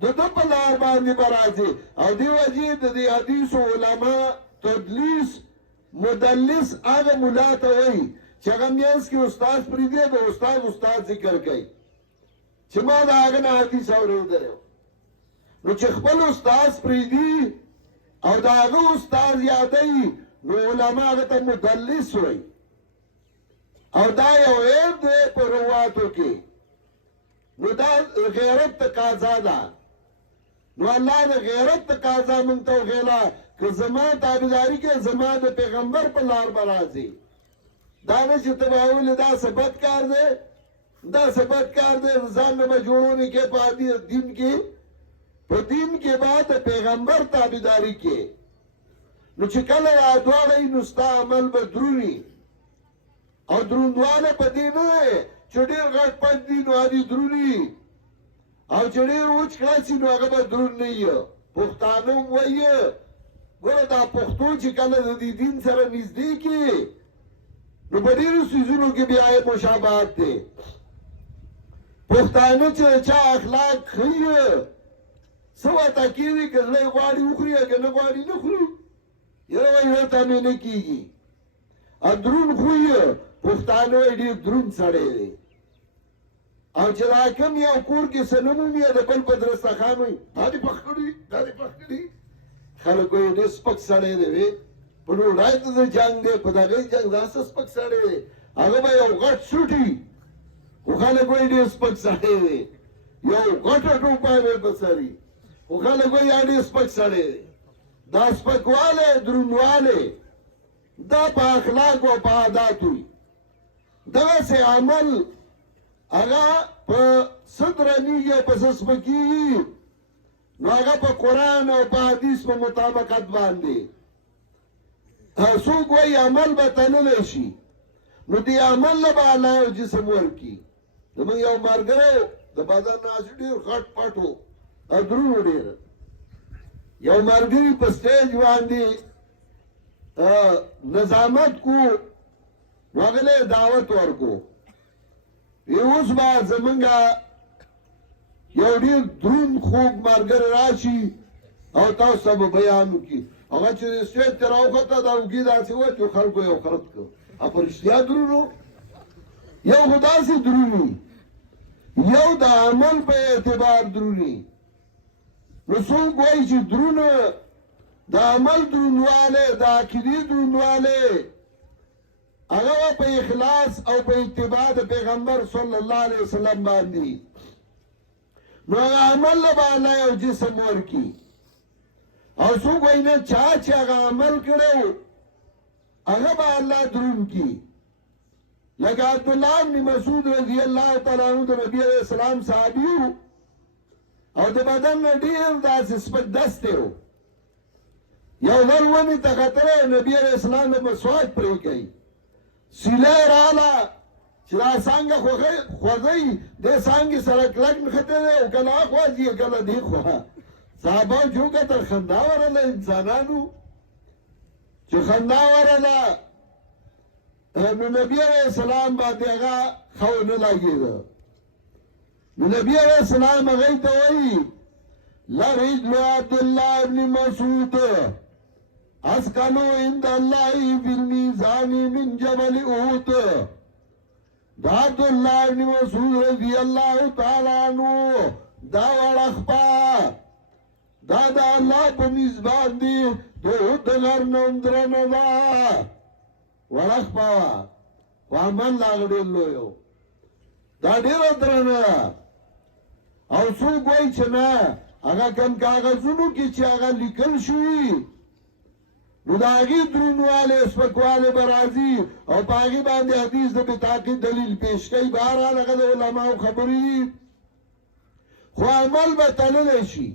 د په لار باندې به راځي او دی وجه د دې حدیث علما تدلیس مدلس هغه مولا ته وایي چې هغه میانس کې استاد پرې دی د استاد ذکر کوي چې ما دا هغه نه حدیث اورېدلی نو چې خپل استاد پرېږدي او د هغه استاد یادوي نو علما هغه ته مدلس وایي او دا یو عیب دی په رواتو کې نو دا غیرت تقاضا ده نو الله د غیرت تقاضا مونږ ته وښیله که زما تابعداري کې زما د پیغمبر په لار به راځي دا نه چې ته به ویلې دا څه بد کار دی دا څه بد کار دی ځان نه به جوړونې کې په دین کې په دین کې به د پیغمبر تابعداري کې نو چې کله دا دواړه نو ستا عمل به دروني او دروندواله په دې نه دی چې ډېر غټ پټ دي نو هغه دروني او چې ډېر وچ کړی نو هغه به درون نه وي پښتانه وایي ګوره دا پښتو چې کله د دې دین سره نږدې کې نو په ډېرو څیزونو کې بیا یې مشابهت دی پښتانه چې چا اخلاق ښیي څه ورته کېږي که زړه یې غواړي وخوري که نه غواړي نه خوري یاره وایي ورته مې نه کېږي دروند خویه پښتانه وایي ډېر دروند سړی دی او چې دا کوم یو کور کې څه نه مومي د بل په دسترخوان وایي دا دې پخ کړي دا دې پخ کړي خلک وایي ډېر سپک سړی دی وی په ډوډۍ ته د جنګ دی په دغه جنګ دا څه سپک سړی دی هغه به یو غټ سوټي خو خلک وایي ډېر سپک سړی دی یو غټه ټوپۍ به په سري خو خلک وایي ډېر سپک سړی دی دا سپکوالی دروندوالی دا په اخلاق او په عادات وي دغسې عمل هغه په څه درنېږي او په څه سپکېږي نو هغه په قرآن او په حدیث په مطابقت باندې څوک وایي عمل به تللی شي نو دې عمل نه به الله یو جسم ورکړي زموږ یو ملګری د بدن نه ډېر غټ پټ و او دروند و ډېر یو ملګري په سټیج باندې نظامت کو وغله دعوت ورکو اوس با زمونږه یو ډېر دروند خوږ ملګری راشي او تاسو ته به بیان وکړي هغه چې سټیج ته راوخته دا اوږې داسې وه چې خلکو یې وخرت کړ په رښتیا دروند و یو خو داسې دروند یو د عمل په اعتبار درونی نو څوک وایي چې درونه د عمل دروندوالی د عقیدې دروندوالی هغه په اخلاص او په اتباع د پیغمبر صلی الله علیه وسلم باندې نو هغه عمل له به الله یو جسم ورکړي او څوک وایي نه چا چې هغه عمل کړی هغه به الله دروند کړي لکه عبدالله بن مسعود رضی الله تعالی عنہ د نبی علیہ السلام صحابي او د بدن نه ډېر داسې سپک دستی و یو ځل ونې ته ختلی نبي علیه السلام د مسواک پرې کوي سیلی راغله چې دا څانګه خوځوي دې څانګې سره کلک نښتی دی او کله اخوا ځي کله دې خوا صحابه چې وکتل خندا ورله انسانانو چې خندا ورله نو نبی علیہ السلام باندې هغه ښه ونه لګېده نو نبی علیہ السلام هغې ته وایي لرجل عبدالله ابن مسعود اسقلو عند الله فی المیزان من جبل احد. دا عبداللہ ابن مسعود رضی اللہ تعالیٰ عنہ دا وڑخپا دا اللہ پا میزبان دی دو احد غرنم درندا وڑخپا وعمل لاغدین لویو دا دیر درندا او سو گوئی چنا اگا کم کاغذونو کی چی اگا لکل شوی نو دا آگی درونوالے اسپکوالے برازی او پاگی باندے حدیث دا بتاقی دلیل پیش کئی بہرحال اگا دا علماء خبری خو عمل بتلل شی.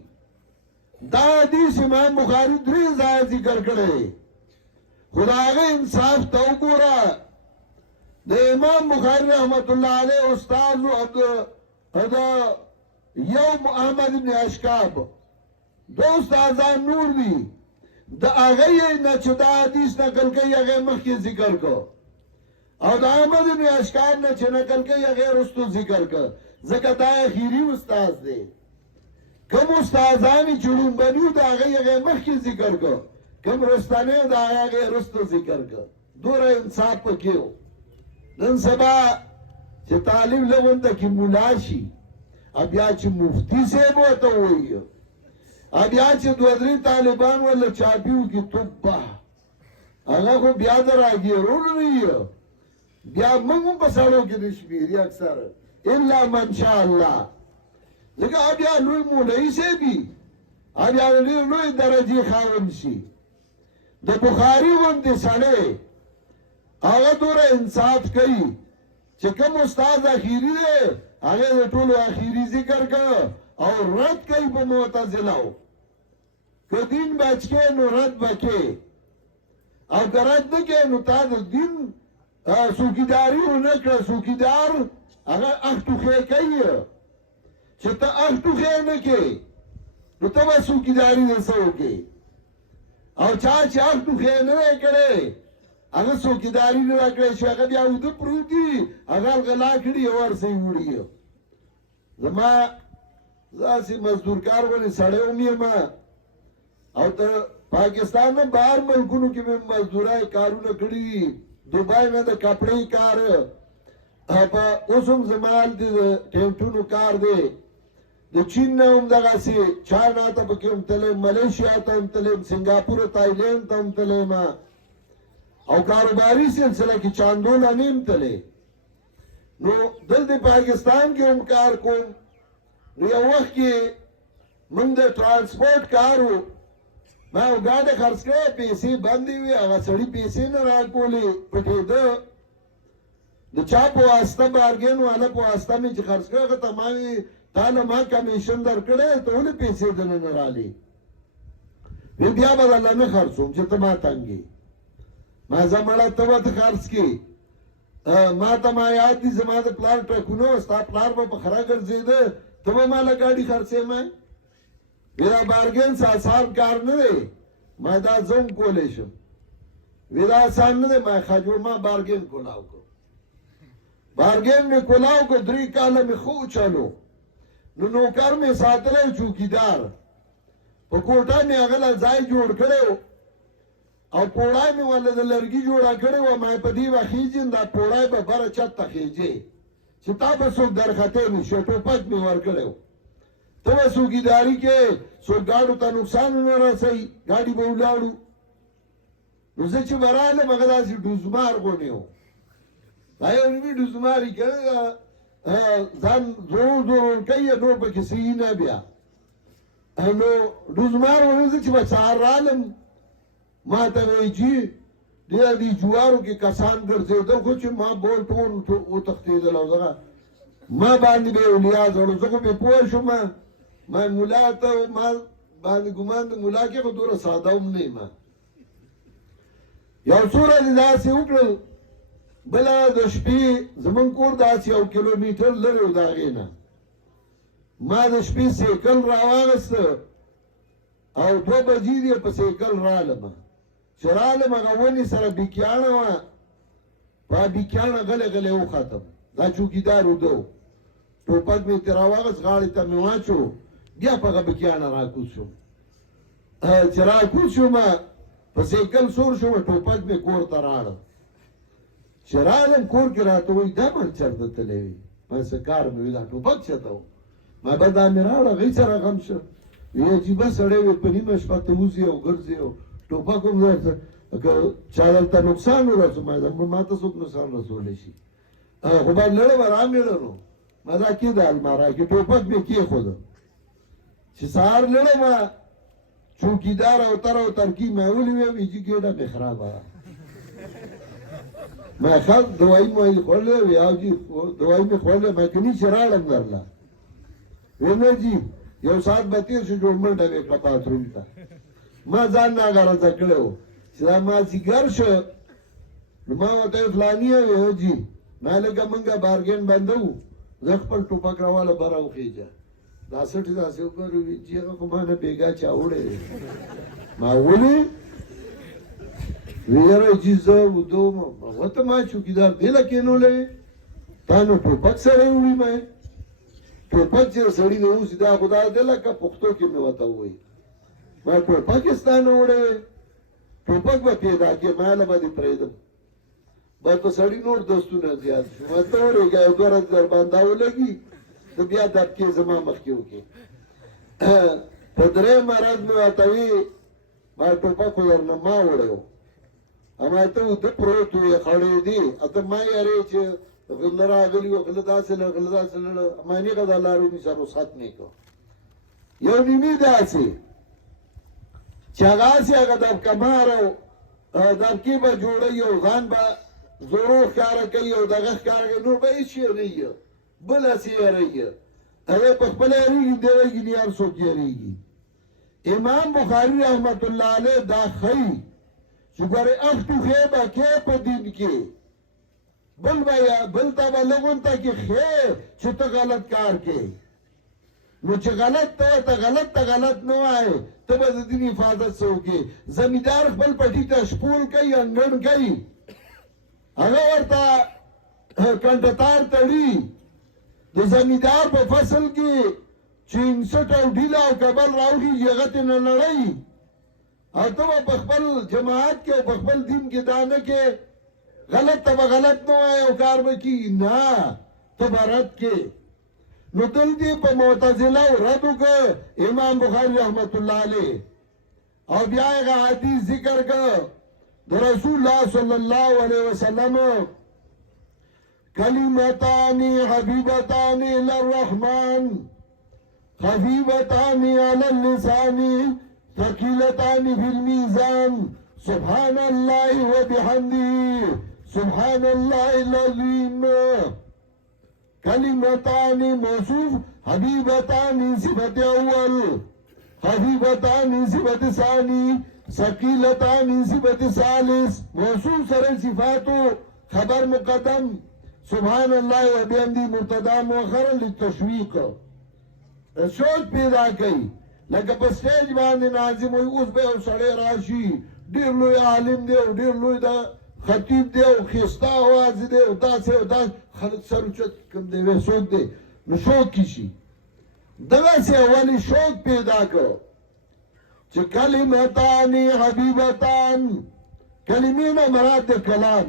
دا حدیث امام بخاری دری زائد ذکر کرے خدا آگا انصاف تو گورا دا امام بخاری رحمت اللہ علیہ استاذ دا یوم احمد بن اشکاب دو استاذان نور دی دا آگئی نچو دا حدیث نکل کئی اگئی مخی ذکر کو او دا احمد بن اشکاب نچو نکل کئی اگئی رستو ذکر کو زکر دا اخیری استاذ دے کم استاذانی چلون بنیو دا آگئی اگئی مخی ذکر کو کم رستانے دا آگئی رستو ذکر کو دورا انصاف پا کیو دن سبا چه طالب لگن دا کی ملاشی اب یا چه مفتی سے بوتا ہوئی اب یا چه دوادری طالبان والا چاپیو کی طبا اگا کو بیا در آگی رول رہی ہے بیا منگو پسالو کی نشبیری اکثر اللہ من شاء اللہ لیکن اب یا لوی مولئی سے بھی اب یا لوی درجی خاون سی دا بخاری وندی سڑے آگا دورا انصاف کئی چکم استاد اخیری دے آگے دے طولو اخیری ذکر کا اور رد کئی پا معتزلاو کہ دین بچ کے نو رد بکے اور کہ رد نکے نو تا دین سوکیداری ہو نکر سوکیدار اگر اختو خے کئی چھتا اختو خے نکے نو تبا سوکیداری نسو کے اور چاچ اختو خے نرے کرے اگر سوکیداری نرے کرے شو اگر بیا او دو پروتی اگر غلا کری اور سی ہوڑی زما زاسی مزدورکار والی سڑے امی ما او تا پاکستان میں باہر ملکونو کی میں مزدورائی کارو نکڑی دبائی میں دا کپڑی کار پا اسم زمال دی ٹیمٹونو کار دے دا چین نا ام دغا سی چائنا تا پکی ام تلیم ملیشیا تا ام تلیم سنگاپور تائیلینڈ تا ام تلیم او کاروباری سلسلہ کی چاندولا نیم تلے نو دل دی پاکستان کی ام کار کن نو یا وقت کی من دا ٹرانسپورٹ کارو میں او گاڑے خرچ کرے پیسی بندی ہوئی اگا سڑی پیسی نا راکولی پٹی دا چا پو آستا بارگین والا پو آستا میں چی خرچ کرے تا ماوی تالا ما کمیشن در کرے تو انہیں پیسی دن نرالی وی بیا بدا اللہ میں خرچوں چی تما تنگی ما زمانا تبا تا خرچ کی ما تا ما یاد دی زمان دا پلار ٹرکونو ستا پلار با پخرا کر زیده تبا مالا گاڑی خرچے میں ویدا بارگین سا آسان کار ندے ما دا زم کولیشم ویدا آسان ندے ما خجور ما بارگین کولاو کو بارگین میں کولاو کو دری کالا میں خو چلو نو نوکر میں ساتلے چوکیدار پا کوٹا میں اغلا زائی جوڑ کڑے ہو او پوڑای میں والا دا لرگی جوڑا کڑے ہو مائی پا دیوا خیجن دا پوڑای با برا چت تا خیجے چتا پا سوک در خطے میں شٹو پک میں ور کڑے ہو تو وہ سوکیداری کے سوک گاڑو تا نقصان نہ رسائی گاڑی با اولاڑو نوزے چھ برانے مگدہ سی ڈوزمار کونے ہو آئے انہی ڈوزماری کرے گا زن زور کئی نو پا کسی ہی نہ بیا نو ڈوزمار ہونے سے چھ بچار رالم ماں تنوی جی دیا دی جوارو کی کسان کرتے دو کچھ ماں بول تون او تختید اللہ دگا ماں باندی بے اولیاء زڑو زکو بے پوشو ماں مولا تا ماں باندی گمان دا مولا کے کو دورا سادہ نہیں ماں یو سورہ دی دا سی اکڑل بلا دا شپی زمن کور دا سی او کلومیٹر لریو دا غینا ماں دا شپی سیکل راوانست او دو بجی دی پا سیکل رالما چرالما غوانی سر بیکیانا وا پا بیکیانا غلے غلے او خاتم دا چوکی دارو دو ٹوپک میں تراواغس غاڑی تا میوانچو بیا پا بیکیانا راکوز شو چرا کود شو ما په سیکل سور شو ټوپک مې کور ته راړه چې راغلم کور کې راته وایي دا مړ چېرته تللی وي ما څه کار مې وي دا ټوپک چېرته و ما به دا مې راوړه هغوی سره غم شه وی عجیبه سړی وي په نیمه شپه ته وځي او ګرځي او ټوپک هم درته که چا دلته نقصان ورسو ما ته څوک نقصان رسولی شي خو به لړه به رامیړه نو ما دا کېده الماره کې ټوپک مې کېښوده چې سهار لړه ما چوکیدار او تر او ترکی ما ولې وی چې ګېډه مې خرابه ده ما ښه دوايي مې خوړلې وي او جي دوايي مې خوړلې ما کني چې راړم درله وی نه جي یو ساعت به تېر شو جوړ منډه مې کړه باتروم ته ما ځان ناغرضه کړی و چې دا مازدیګر شو نو ما ورته ویل فلاني وی جي ما لکه موږ بارګین بنده وو زه خپل ټوپک راواله بره وخېجه دا سټې داسې وګورې وي چې هغه خو ما نه بېګا چا وړی دی ما ولې وی یاره چې زه وده وم هغه ته ما چوکیدار دې له کېنولی تا نو ټوپک سړی وړي ما ټوپک چې سړي نه اوسي دا خو دا دی لکه پښتو کې مې ورته ووایي ما ټوپک یې ستا نه وړی ټوپک به پیدا کړې ما له به دې پرېږدم بس په سړي نور دستونه زیات شو ما ته ورېږه یو دوه ورځې در باندې ولګي ته بیا دبکې زما مخکې وکړې په درېیم ورځ مې ورته وي ما ټوپک خو درنه ما وړی و اما ته وده پروت وې خړېدې اته ما یارې چې غله راغلي وو غله داسې لړ غله داسې لړ ما نیغه د الله رومي سره رخصت مې کړ یو نیمې داسې چې هغه هسې هغه دبکه مارو دبکې به جوړوي او ځان به زورو ښکاره کوي او دغه ښکاره کوي نور به هېڅ شی نه یې بل هسې یېروي هغه په خپله یېرېږي دی وایي نه هر څوک یېرېږي امام بخاري رحمت الله علیه دا ښیي چې ګورې اخ ټوخې به کې په دین کې بل ته به لږ ونته کې ښې چې ته غلط کار کې نو چې غلط ته غلط نه وایې ته به د دین حفاظت څه وکړې زمیندار خپل پټي ته شپول کوي انګړ کوي هغه ورته کنډتار تړي د زمیندار په فصل کې چې انسټ او ډیله او کبل راوخېږي هغه ترې نه نړوي او ته به په خپل جماعت کې او په خپل دین کې دا نه کې غلط ته به غلط نه وایې او کار به کېږي نه ته به رد کې نو دلته په معتزله رد وکړ امام بخاري رحمت الله علیه او بیا هغه حدیث ذکر کړ د رسول الله صلی الله علیه وسلم کلمتان حبیبتان للرحمن خفیفتان علی اللسان ثقيلتان في الميزان سبحان الله وبحمده سبحان الله العظيم كلمتان موصوف حبيبتان صفت اول خفيفتان صفت ثاني ثقيلتان صفت ثالث موصوف سر صفاتو خبر مقدم سبحان الله وبحمده مبتدا مؤخر للتشويق سوچ پیدا کړي لکه په سټیج باندې ناظم وي اوس به یو سړی راشي ډېر لوی عالم دی او ډېر لوی د خطیب دی او ښایسته اواز دی او داسې او داسې خلک سر اوچت کوم دی وی څوک دی نو شوق کې شي دغسې ولې شوق پیدا کړ چې کلمتان حبیبتان کلمې نه مراد د کلام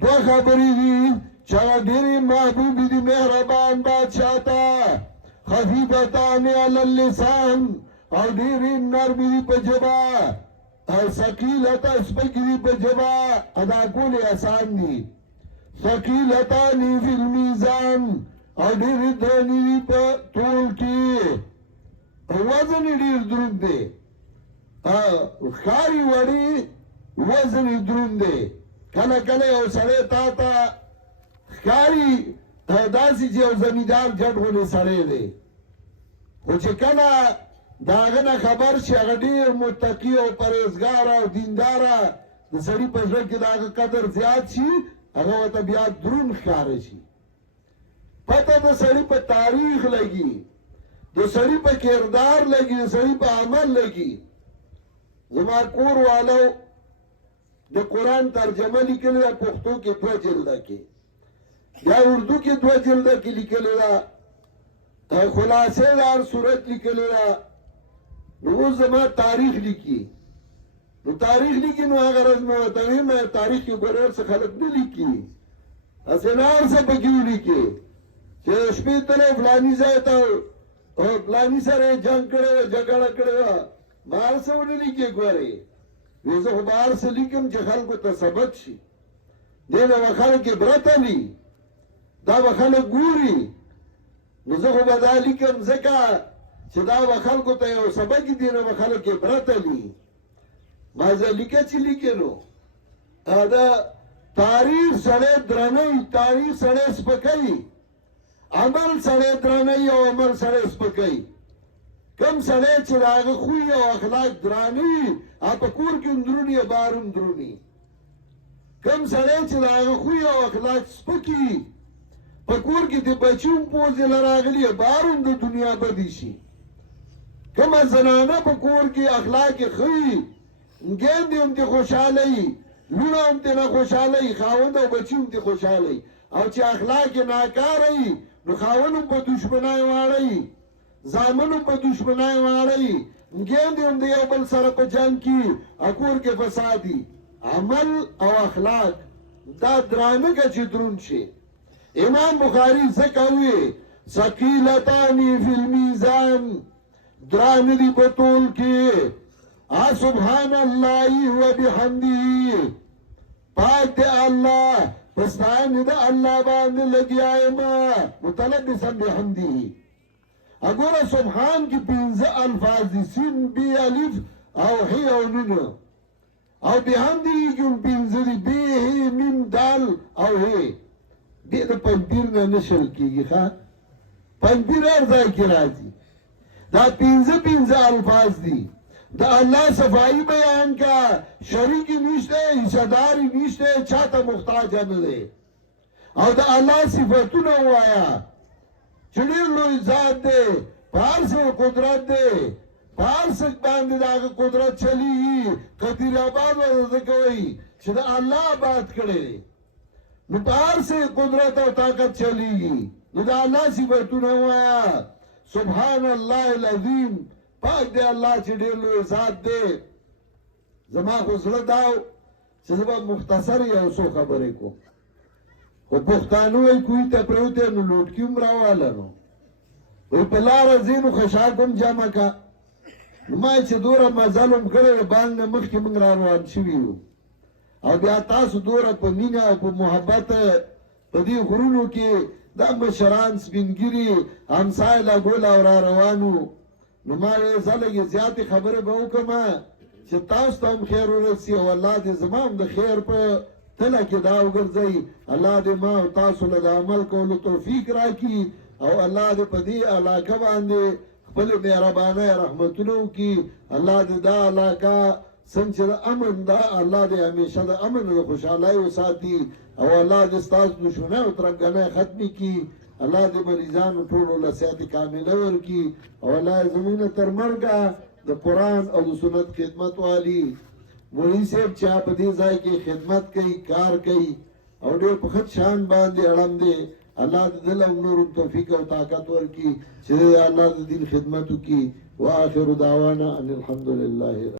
دوه خبرې دي چې هغه ډېرې محبوبې دي مهربان بادشاه ته خفیفتان علی اللسان او ډېرې نرمې دي په ژبه او ثقیلته سپکې دي په ژبه ادا کول یې آسان دي ثقیلتان فی المیزان او ډېرې درنې دي په تول کې وزن یې ډېر دروند دی ښکاري وړې وزن یې دروند دی کله کله یو سړی تا ته ښکاري داسې چې یو زمیندار جټ غوندې سړی دی خو چې کله د هغه نه خبر شي هغه ډېر متقي او پرهیزګاره او دینداره د سړي په زړه کې د هغه قدر زیات شي هغه ورته بیا دروند ښکاره شي پته د سړي په تاریخ لګي د سړي په کردار لګي د سړي په عمل لګي زما کور والو د قرآن ترجمه لیکلې ده پښتو کې 2 جلده کې یا اردو کې 2 جلده کې لیکلې ده خلاصې د هر صورت لیکلې ده نو اوس زما تاریخ لیکي نو تاریخ لیکي نو هغه ورځ مې ورته ویل تاریخ کې ګورې څه خلک نه لیکي هسې نه هر څه پکې ولیکي چې شپې تلې فلاني ځای ته فلاني سره یې جنګ کړی وه جګړه کړې وه ما هر څه ونه لیکې ګورې وی زه خو به هر څه لیکم چې خلکو ته سبق شي دې نه به خلک عبرت اخلي دا به خلک ګوري نو زه خو به دا لیکم ځکه چې دا به خلکو ته یو سبق دي نه به خلک عبرت اخلي ما زه لیکه چې لیکې نو دا تاریخ سړی درنوي تاریخ سړی سپکوي عمل سړی درنوي او عمل سړی سپکوي کم سړی چې د هغه خوی او اخلاق درانه وي هغه په کور کې هم دروني یا بهر هم دروني کم سړی چې د هغه خوی او اخلاق سپک وي په کور کې د بچي هم پوزې له راغلي یا بهر هم د دنیا بدې شي کومه زنانه په کور کې اخلاق یې ښه وي ګیندې هم ترې خوشحاله وي لوڼه هم ترې نه خوشحاله وي خاوند او بچي هم ترې خوشحاله وي او چې اخلاق یې ناکاره وي نو خاوند هم په دشمنۍ واړوي زامن هم په دشمنۍ واړوي ګیندې هم د یو بل سره په جنګ کې کور کې فساد وي عمل او اخلاق دا درانه که چې دروند شي امام بخاري ځکه ووی ثقیلتان فی المیزان درانه دي په تول کې سبحان الله و بحمده پاک دی الله پستانه د الله باندې لګیا یم متلبسا بحمده اګوره سبحان کې 15 الفاظ دي سین بی الف او هی او نون او بحمده کې 15 دي بی هی میم دال او هی دې د پنځیر نه نشل کېږي ښا پنځیر ارزای کې راځي دا 15 الفاظ دي دا الله صفائی بیان کا شریکی نشتے حصداری نشتے چاہتا محتاج نه دی او دا الله صفتونه وایا چډیر لوی ذات دی پارس قدرت دی پارس باندې دا قدرت چلی قدیر آباد ورته کوي چې دا الله آباد کړي نو پارس قدرت او طاقت چلی نو دا الله صفتونه وایا سبحان الله العظیم پاک دی الله چې ډېر لوی ذات دی زما خو زړه داو چې زه به مختصر یو څو خبرې کوم خو پښتانه وایي کوی ته پرېوتی نو لوټکي هم راواله نو وایي په لاره ځې نو خشاک هم جمع که نو ما چې دوره مزل هم کړی د بانک نه مخکې موږ را روان شوي یو او بیا تاسو دوره په مینه او په محبت په دې غرونو کې دا مشران سپینګیري همسایه لا ګل او را روانو نو ما زه لږې زیاتې خبرې به وکړم چې تاسو ته هم خیر ورسي او الله دې زما هم د خیر په تله کې دا وګرځوي الله دې ما او تاسو له د عمل کولو توفیق راکړي او الله دې په دې علاقه باندې خپل مهربانۍ رحمتونه وکړي الله دې دا علاقه څنګه چې د امن ده الله دې همیشه د امن او خوشحالۍ وساتي او الله دې ستاسو دشمنۍ او ترنګنۍ ختمې کړي الله دې مریضانو ټولو له صحت کامله ورکړي او الله زموږ تر مرګه د قرآن او د سنت خدمت والی مولوي صاحب چې په دې ځای کې خدمت کوي کار کوي او ډېر په ښه شان باندې اړم دی الله دې دل او نور توفیق او طاقت ورکړي چې الله د دین خدمت وکړي واخر دعوانا ان الحمد لله